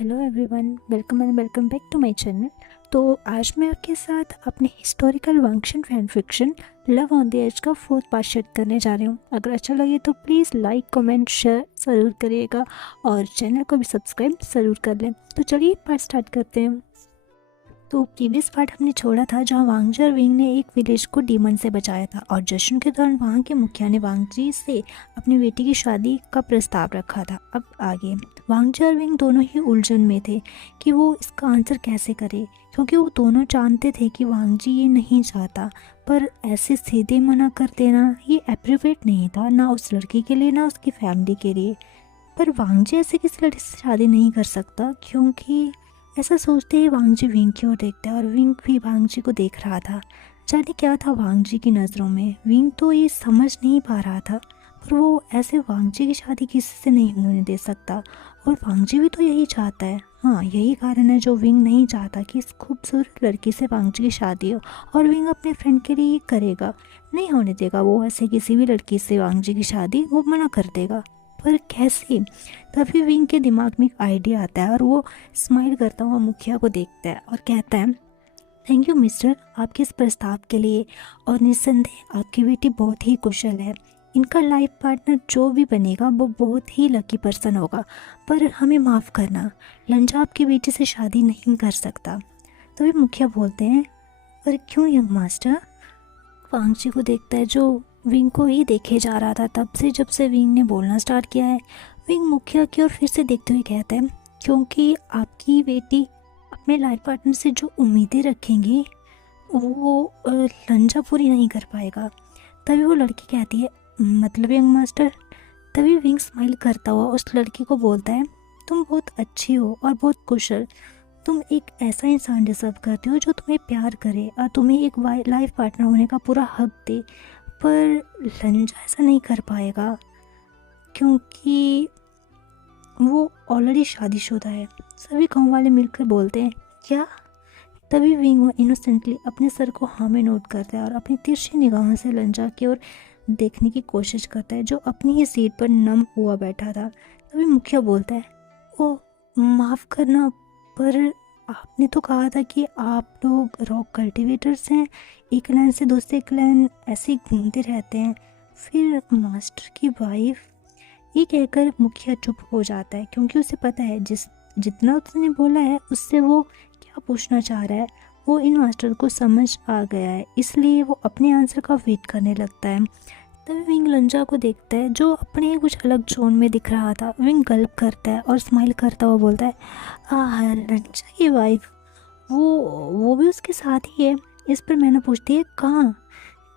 Hello everyone, welcome and welcome back to my channel. तो आज मैं आपके साथ अपने historical Wangchun fan fiction love on the edge का 4th पार्ट शेयर करने जा रही हूँ। अगर अच्छा लगे तो प्लीज़ लाइक कमेंट शेयर ज़रूर करिएगा और चैनल को भी सब्सक्राइब ज़रूर कर लें। तो चलिए पार्ट स्टार्ट करते हैं। तो प्रीवियस पार्ट हमने छोड़ा था जहाँ वांगजी और विंग ने एक विलेज को डीमन से बचाया था और जश्न के दौरान वहाँ के मुखिया ने वांगजी से अपनी बेटी की शादी का प्रस्ताव रखा था। अब आगे वांगजी और विंग दोनों ही उलझन में थे कि वो इसका आंसर कैसे करे, क्योंकि वो दोनों जानते थे कि वांगजी ये नहीं चाहता, पर ऐसे सीधे मना कर देना ये एप्रोप्रिएट नहीं था, ना उस लड़की के लिए ना उसकी फैमिली के लिए। पर वांगजी ऐसे किसी लड़की से शादी नहीं कर सकता, क्योंकि ऐसा सोचते ही वांगजी विंग की ओर देखता है और विंग भी वांगजी को देख रहा था। जाने क्या था वांगजी की नज़रों में, विंग तो ये समझ नहीं पा रहा था, पर वो ऐसे वांगजी की शादी किसी से नहीं होने दे सकता और वांगजी भी तो यही चाहता है। हाँ, यही कारण है जो विंग नहीं चाहता कि इस खूबसूरत लड़की से वांगजी की शादी हो, और विंग अपने फ्रेंड के लिए ये करेगा, नहीं होने देगा वो ऐसे किसी भी लड़की से वांगजी की शादी, वो मना कर देगा। पर कैसे? तभी विंग के दिमाग में एक आइडिया आता है और वो स्माइल करता हुआ मुखिया को देखता है और कहता है, थैंक यू मिस्टर आपके इस प्रस्ताव के लिए, और निस्संदेह आपकी बेटी बहुत ही कुशल है। इनका लाइफ पार्टनर जो भी बनेगा वो बहुत ही लकी पर्सन होगा, पर हमें माफ़ करना, लंजा आपकी बेटी से शादी नहीं कर सकता। तभी मुखिया बोलते हैं, पर क्यों यंग मास्टर? वांगजी को देखता है जो विंग को ही देखे जा रहा था तब से, जब से विंग ने बोलना स्टार्ट किया है। विंग मुखिया की ओर फिर से देखते हुए कहता है, क्योंकि आपकी बेटी अपने लाइफ पार्टनर से जो उम्मीदें रखेंगी वो लंजा पूरी नहीं कर पाएगा। तभी वो लड़की कहती है, मतलब यंग मास्टर? तभी विंग स्माइल करता हुआ उस लड़की को बोलता है, तुम बहुत अच्छी हो और बहुत कुशल, तुम एक ऐसा इंसान डिजर्व करते हो जो तुम्हें प्यार करे और तुम्हें एक लाइफ पार्टनर होने का पूरा हक दे। पर लंजा ऐसा नहीं कर पाएगा क्योंकि वो ऑलरेडी शादीशुदा है। सभी गाँव वाले मिलकर बोलते हैं, क्या? तभी विंग इनोसेंटली अपने सर को हाँ में नोट करता है और अपनी तिरछी निगाहों से लंजा की ओर देखने की कोशिश करता है जो अपनी ही सीट पर नम हुआ बैठा था। तभी मुखिया बोलता है, ओ माफ़ करना, पर आपने तो कहा था कि आप लोग रॉक कल्टीवेटर्स हैं, एक लाइन से दूसरे क्लैन ऐसे ही घूमते रहते हैं, फिर मास्टर की वाइफ? ये कहकर मुखिया चुप हो जाता है, क्योंकि उसे पता है जितना उसने बोला है उससे वो क्या पूछना चाह रहा है वो इन मास्टर को समझ आ गया है, इसलिए वो अपने आंसर का वेट करने लगता है। तभी विंग लंजा को देखता है जो अपने ही कुछ अलग जोन में दिख रहा था। विंग गल्प करता है और स्माइल करता हुआ बोलता है, लंजा की वाइफ, वो भी उसके साथ ही है। इस पर मैंने पूछती है, कहाँ?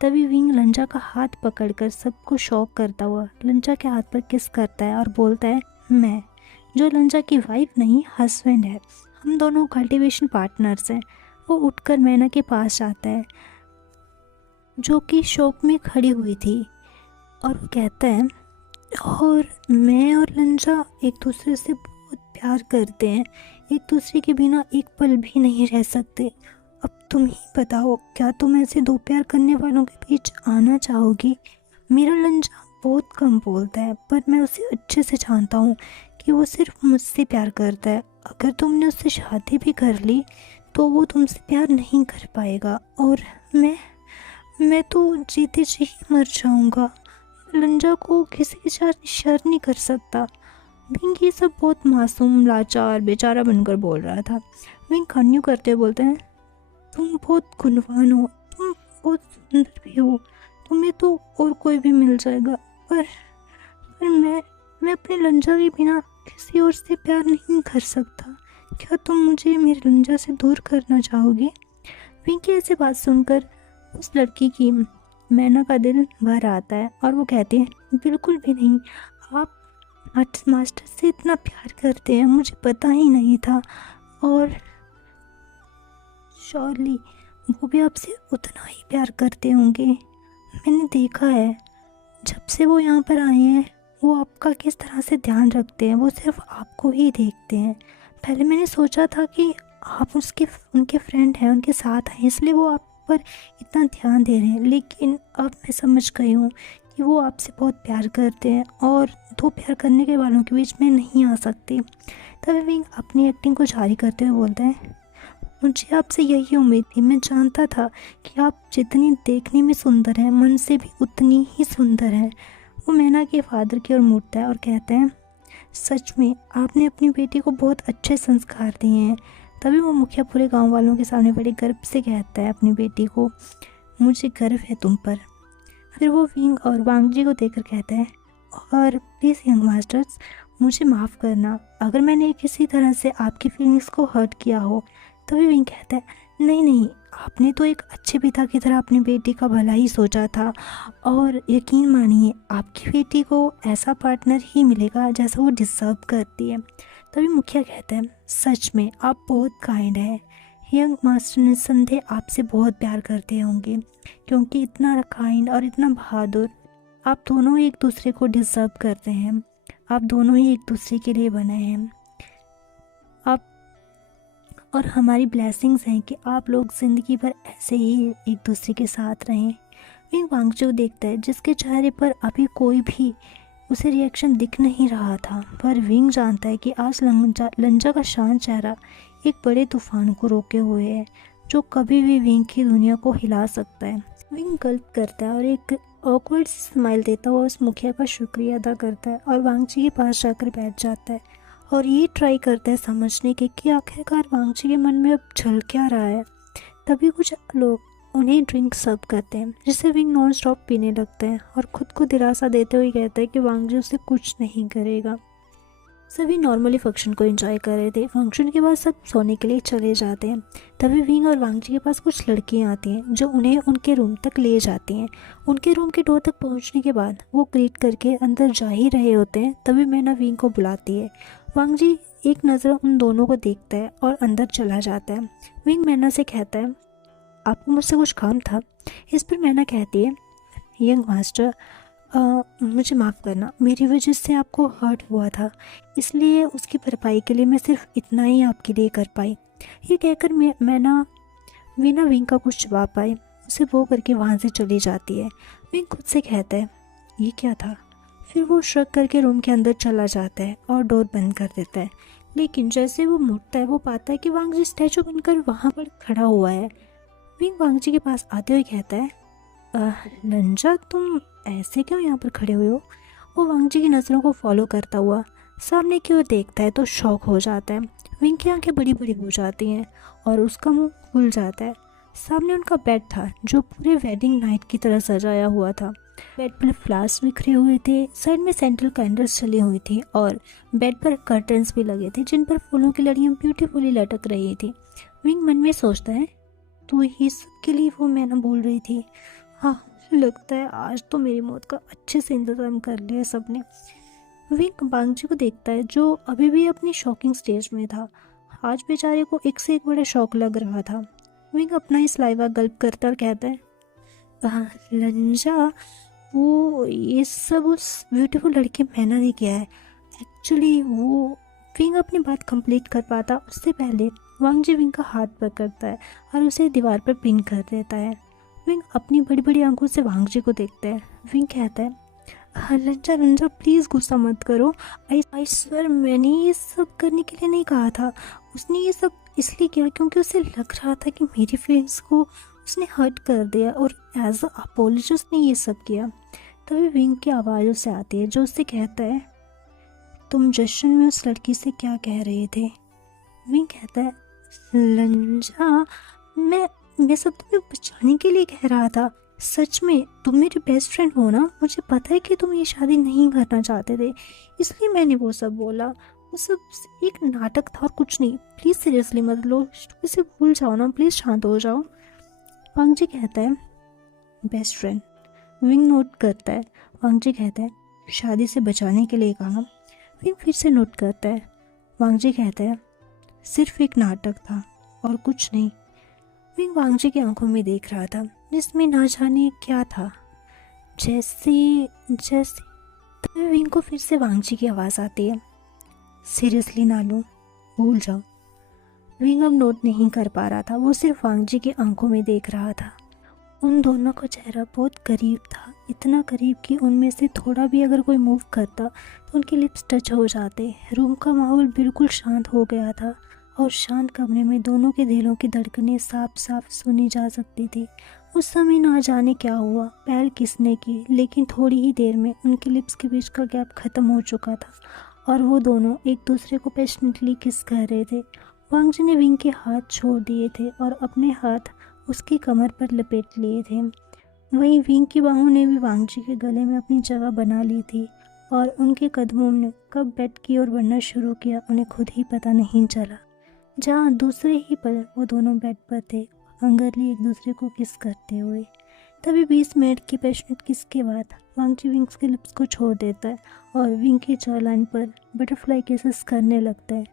तभी विंग लंजा का हाथ पकड़कर सबको शॉक करता हुआ लंजा के हाथ पर किस करता है और बोलता है, मैं जो लंजा की वाइफ नहीं हस्बैंड है, हम दोनों कल्टीवेशन पार्टनर्स हैं। वो उठकर मैना के पास जाता है जो कि शॉक में खड़ी हुई थी और वो कहता है, और मैं और लंजा एक दूसरे से बहुत प्यार करते हैं, एक दूसरे के बिना एक पल भी नहीं रह सकते। अब तुम ही बताओ, क्या तुम ऐसे दो प्यार करने वालों के बीच आना चाहोगी? मेरा लंजा बहुत कम बोलता है, पर मैं उसे अच्छे से जानता हूँ कि वो सिर्फ मुझसे प्यार करता है। अगर तुमने उससे शादी भी कर ली तो वो तुमसे प्यार नहीं कर पाएगा, और मैं तो जीते जी ही मर जाऊँगा। लंजा को किसी के साथ शेयर नहीं कर सकता। विंग ये सब बहुत मासूम लाचार बेचारा बनकर बोल रहा था। विंग कंटिन्यू करते हुए बोलते हैं, तुम बहुत गुणवान हो, तुम बहुत सुंदर भी हो, तुम्हें तो और कोई भी मिल जाएगा, पर मैं अपने लंजा के बिना किसी और से प्यार नहीं कर सकता। क्या तुम मुझे मेरे लंजा से दूर करना चाहोगे? विंग की ऐसी बात सुनकर उस लड़की की मैना का दिल भर आता है और वो कहती है, बिल्कुल भी नहीं, आप मास्टर से इतना प्यार करते हैं मुझे पता ही नहीं था, और श्योरली वो भी आपसे उतना ही प्यार करते होंगे। मैंने देखा है जब से वो यहाँ पर आए हैं वो आपका किस तरह से ध्यान रखते हैं, वो सिर्फ आपको ही देखते हैं। पहले मैंने सोचा था कि आप उनके फ्रेंड हैं, उनके साथ हैं, इसलिए वो आप पर इतना ध्यान दे रहे हैं, लेकिन अब मैं समझ गई हूँ कि वो आपसे बहुत प्यार करते हैं और दो प्यार करने के वालों के बीच में नहीं आ सकते। तभी विंग अपनी एक्टिंग को जारी करते हुए बोलता है, मुझे आपसे यही उम्मीद थी। मैं जानता था कि आप जितनी देखने में सुंदर हैं, मन से भी उतनी ही सुंदर हैं। वो मैना के फादर की ओर मुड़ता है और कहते हैं, सच में आपने अपनी बेटी को बहुत अच्छे संस्कार दिए हैं। तभी वो मुखिया पूरे गांव वालों के सामने बड़े गर्व से कहता है अपनी बेटी को, मुझे गर्व है तुम पर। फिर वो विंग और वांगजी को देखकर कहता है, और प्लीज़ यंग मास्टर्स, मुझे माफ़ करना अगर मैंने किसी तरह से आपकी फीलिंग्स को हर्ट किया हो। तभी विंग कहता है, नहीं नहीं, आपने तो एक अच्छे पिता की तरह अपनी बेटी का भला ही सोचा था, और यकीन मानिए आपकी बेटी को ऐसा पार्टनर ही मिलेगा जैसा वो डिज़र्व करती है। तभी मुखिया कहता है, सच में आप बहुत काइंड हैं। यंग मास्टर निस्संदेह आपसे बहुत प्यार करते होंगे, क्योंकि इतना काइंड और इतना बहादुर आप दोनों एक दूसरे को डिज़र्व करते हैं। आप दोनों ही एक दूसरे के लिए बने हैं। आप और हमारी ब्लेसिंग्स हैं कि आप लोग ज़िंदगी भर ऐसे ही एक दूसरे के साथ रहें। विंग वांगचू देखता है जिसके चेहरे पर अभी कोई भी उसे रिएक्शन दिख नहीं रहा था, पर विंग जानता है कि आज लंजा का शांत चेहरा एक बड़े तूफान को रोके हुए है जो कभी भी विंग की दुनिया को हिला सकता है। विंग गल्प करता है और एक ऑकवर्ड स्माइल देता हुआ उस मुखिया का शुक्रिया अदा करता है और वांगची के पास जाकर बैठ जाता है और ये ट्राई करता है समझने के कि आखिरकार वांगची के मन में अब चल क्या रहा है। तभी कुछ लोग उन्हें ड्रिंक सर्व करते हैं जिसे विंग नॉन स्टॉप पीने लगते हैं और खुद को दिलासा देते हुए कहता है कि वांगजी उसे कुछ नहीं करेगा। सभी नॉर्मली फंक्शन को एंजॉय कर रहे थे। फंक्शन के बाद सब सोने के लिए चले जाते हैं। तभी विंग और वांगजी के पास कुछ लड़कियां आती हैं जो उन्हें उनके रूम तक ले जाती हैं। उनके रूम के डोर तक पहुंचने के बाद वो ग्रीट करके अंदर जा ही रहे होते हैं, तभी मैना विंग को बुलाती है। वांगजी एक नज़र उन दोनों को देखता है और अंदर चला जाता है। विंग मैना से कहता है, आपको मुझसे कुछ काम था? इस पर मैना कहती है, यंग मास्टर, मुझे माफ़ करना, मेरी वजह से आपको हर्ट हुआ था, इसलिए उसकी भरपाई के लिए मैं सिर्फ इतना ही आपके लिए कर पाई। ये कहकर मैना बिना विंग का कुछ जवाब पाए उसे वो करके वहाँ से चली जाती है। विंग खुद से कहता है, ये क्या था? फिर वो श्रग करके रूम के अंदर चला जाता है और डोर बंद कर देता है। लेकिन जैसे वो मुड़ता है वो पाता है कि वांगजी स्टैचू बनकर वहाँ पर खड़ा हुआ है। विंग वांगजी के पास आते हुए कहता है, लंजा, तुम ऐसे क्यों यहाँ पर खड़े हुए हो? वो वांगजी की नज़रों को फॉलो करता हुआ सामने की ओर देखता है तो शॉक हो जाता है। विंग की आंखें बड़ी बड़ी हो जाती हैं और उसका मुंह खुल जाता है। सामने उनका बेड था जो पूरे वेडिंग नाइट की तरह सजाया हुआ था। बेड पर फ्लावर्स बिखरे हुए थे, साइड में सेंट्रल कैंडल्स चली हुई थी और बेड पर कर्टन्स भी लगे थे जिन पर फूलों की लड़ियाँ ब्यूटीफुली लटक रही थी। विंग मन में सोचता है, तो ये सब के लिए वो मैना बोल रही थी। हाँ, लगता है आज तो मेरी मौत का अच्छे से इंतज़ाम कर लिया सबने। विंग वांगजी को देखता है जो अभी भी अपनी शॉकिंग स्टेज में था। आज बेचारे को एक से एक बड़ा शौक लग रहा था। विंग अपना ही सलाइवा गल्प करता और कहता है, लंजा, वो ये सब उस ब्यूटीफुल लड़की मैना ने किया है। एक्चुअली वो विंग अपनी बात कंप्लीट कर पाता उससे पहले वांगजी विंग का हाथ पकड़ता है और उसे दीवार पर पिन कर देता है। विंग अपनी बड़ी बड़ी आंखों से वांगजी को देखता है। विंग कहता है, लंजा लंजा, प्लीज़ गुस्सा मत करो। आई स्वेयर, मैंने ये सब करने के लिए नहीं कहा था। उसने ये सब इसलिए किया क्योंकि उसे लग रहा था कि मेरी फीलिंग्स को उसने हर्ट कर दिया और एज अ अपोलॉजी उसने ये सब किया। तभी विंग की आवाज़ उसे आती है जो उससे कहता है, तुम जश्न में उस लड़की से क्या कह रहे थे? विंग कहता है, लंजा, मैं सब तुम्हें बचाने के लिए कह रहा था। सच में तुम मेरी बेस्ट फ्रेंड हो ना। मुझे पता है कि तुम ये शादी नहीं करना चाहते थे, इसलिए मैंने वो सब बोला। वो सब एक नाटक था और कुछ नहीं। प्लीज़ सीरियसली मत लो, इसे भूल जाओ ना, प्लीज़ शांत हो जाओ। वांगजी कहता है, बेस्ट फ्रेंड। विंग नोट करता है। वांगजी कहता है, शादी से बचाने के लिए कहा। विंग फिर से नोट करता है। वांगजी कहता है, सिर्फ एक नाटक था और कुछ नहीं। विंग वांगजी की आंखों में देख रहा था जिसमें ना जाने क्या था। जैसे तभी विंग को फिर से वांगजी की आवाज़ आती है, सीरियसली नालू, भूल जाओ। विंग अब नोट नहीं कर पा रहा था, वो सिर्फ वांगजी की आंखों में देख रहा था। उन दोनों का चेहरा बहुत करीब था, इतना करीब कि उनमें से थोड़ा भी अगर कोई मूव करता तो उनके लिप्स टच हो जाते। रूम का माहौल बिल्कुल शांत हो गया था और शांत कमरे में दोनों के दिलों की धड़कनें साफ साफ सुनी जा सकती थी। उस समय ना जाने क्या हुआ, पहल किसने की, लेकिन थोड़ी ही देर में उनके लिप्स के बीच का गैप ख़त्म हो चुका था और वो दोनों एक दूसरे को पैशनेटली किस कर रहे थे। वांग जी ने विंग के हाथ छोड़ दिए थे और अपने हाथ उसकी कमर पर लपेट लिए थे। वहीं विंग की बाहों ने भी वांग जी के गले में अपनी जगह बना ली थी और उनके कदमों ने कब बेड की ओर बढ़ना शुरू किया उन्हें खुद ही पता नहीं चला। जहाँ दूसरे ही पल वो दोनों बेड पर थे, हंगरली एक दूसरे को किस करते हुए। तभी 20 मिनट की पैशनेट किस के बाद वांग जी विंग्स के लिप्स को छोड़ देता है और विंग की जॉलाइन पर बटरफ्लाई किसेस करने लगता है।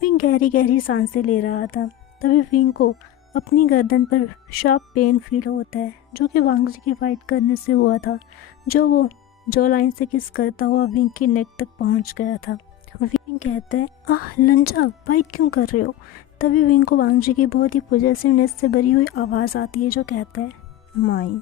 विंग गहरी गहरी सांसें ले रहा था। तभी विंग को अपनी गर्दन पर शार्प पेन फील होता है, जो कि वांग जी के फाइट करने से हुआ था, जो वो जॉलाइन से किस करता हुआ विंग की नेक तक पहुंच गया था। विंग कहता है, आह लंजा, फाइट क्यों कर रहे हो? तभी विंग को वांग जी की बहुत ही पॉजेसिवनेस से भरी हुई आवाज़ आती है, जो कहता है माइन।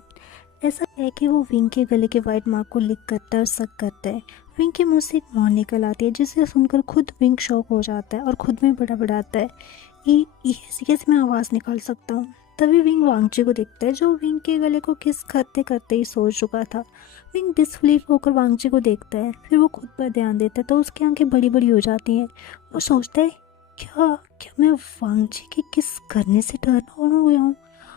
ऐसा है कि वो विंग के गले के वाइट मार्क को लिख करता है और शक करता है। विंग के मुंह से एक मौन निकल आती है, जिसे सुनकर खुद विंग शॉक हो जाता है और खुद में बड़बड़ाता है, ये ऐसी कैसे मैं आवाज़ निकाल सकता हूँ। तभी विंग वांग जी को देखता है, जो विंग के गले को किस करते करते ही सो चुका था। विंग डिसबिलीव होकर वांग जी को देखता है, फिर वो खुद पर ध्यान देता है तो उसकी आंखें बड़ी बड़ी हो जाती हैं। वो सोचता है, क्या क्या मैं वांग जी की किस करने से टर्न ऑन हो गया हूँ?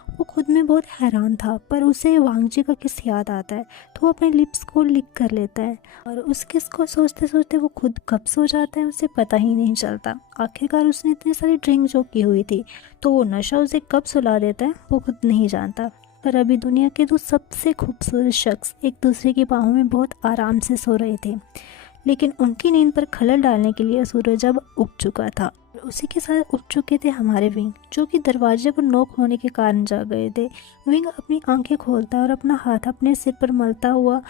वो खुद में बहुत हैरान था, पर उसे वांग जी का किस याद आता है तो वो अपने लिप्स को लिक कर लेता है और उस किस को सोचते सोचते वो खुद कब सो जाता है उसे पता ही नहीं चलता। आखिरकार उसने इतनी सारी ड्रिंक जो की हुई थी तो वो नशा उसे कब सुला देता है वो खुद नहीं जानता। पर अभी दुनिया के दो सबसे खूबसूरत शख्स एक दूसरे की बाहों में बहुत आराम से सो रहे थे, लेकिन उनकी नींद पर खलल डालने के लिए सूरज अब उग चुका था। उसी के साथ उठ चुके थे हमारे विंग, जो कि दरवाजे पर नॉक होने के कारण जाग गए थे। विंग अपनी आंखें खोलता है और अपना हाथ अपने सिर पर मलता हुआ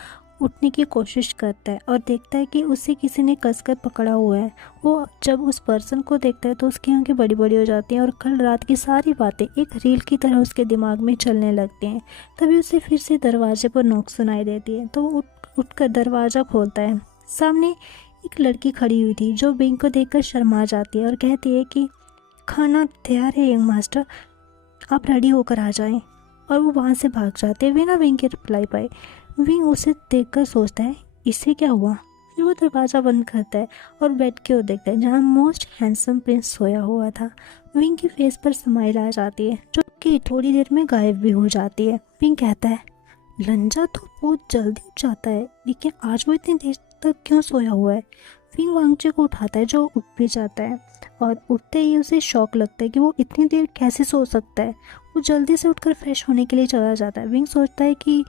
उठने की कोशिश करता है और देखता है कि उसे किसी ने कसकर पकड़ा हुआ है। वो जब उस पर्सन को देखता है तो उसकी आंखें बड़ी बड़ी हो जाती हैं और कल रात की सारी बातें एक रील की तरह उसके दिमाग में चलने लगती हैं। तभी उसे फिर से दरवाजे पर नोक सुनाई देती है तो वो उठकर दरवाज़ा खोलता है। सामने एक लड़की खड़ी हुई थी, जो विंग को देखकर शर्मा जाती है और कहती है कि खाना तैयार है यंग मास्टर, आप रेडी होकर आ जाएं। और वो वहाँ से भाग जाते हैं बिना विंग के रिप्लाई पाए। विंग उसे देखकर सोचता है, इससे क्या हुआ? फिर वो दरवाज़ा बंद करता है और बेड की ओर देखता है, जहाँ मोस्ट हैंडसम प्रिंस सोया हुआ था। विंग की फेस पर स्माइल आ जाती है, जो कि थोड़ी देर में गायब भी हो जाती है। विंग कहता है, लंजा तो बहुत जल्दी उठ जाता है, लेकिन आज वो इतनी देर तक क्यों सोया हुआ है? विंग वांग जी को उठाता है, जो उठ भी जाता है और उठते ही उसे शौक लगता है कि वो इतनी देर कैसे सो सकता है। वो जल्दी से उठकर फ्रेश होने के लिए चला जाता है। विंग सोचता है कि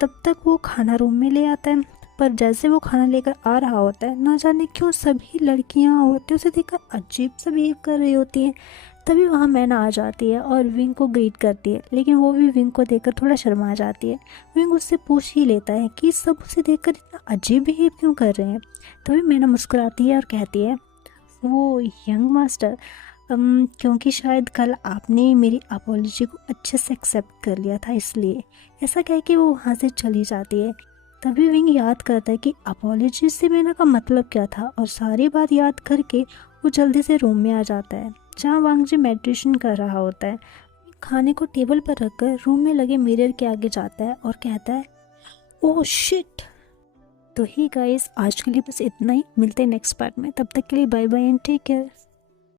तब तक वो खाना रूम में ले आता है, पर जैसे वो खाना लेकर आ रहा होता है, ना जाने क्यों सभी लड़कियां औरतें उसे देखकर अजीब सा बिहेव कर रही होती हैं। तभी वहाँ मैना आ जाती है और विंग को ग्रीट करती है, लेकिन वो भी विंग को देखकर थोड़ा शर्मा जाती है। विंग उससे पूछ ही लेता है कि सब उसे देखकर इतना अजीब बिहेव क्यों कर रहे हैं। तभी मैना मुस्कुराती है और कहती है, वो यंग मास्टर, क्योंकि शायद कल आपने मेरी अपॉलॉजी को अच्छे से एक्सेप्ट कर लिया था, इसलिए। ऐसा कह के वो वहाँ से चली जाती है। तभी विंग याद करता है कि अपॉलॉजी से मैना का मतलब क्या था और सारी बात याद करके वो जल्दी से रूम में आ जाता है, जहाँ वांग जी मेडिटेशन कर रहा होता है। खाने को टेबल पर रखकर रूम में लगे मिरर के आगे जाता है और कहता है, ओह शिट। तो ही गाइस, आज के लिए बस इतना ही। मिलते हैं नेक्स्ट पार्ट में, तब तक के लिए bye bye and take care.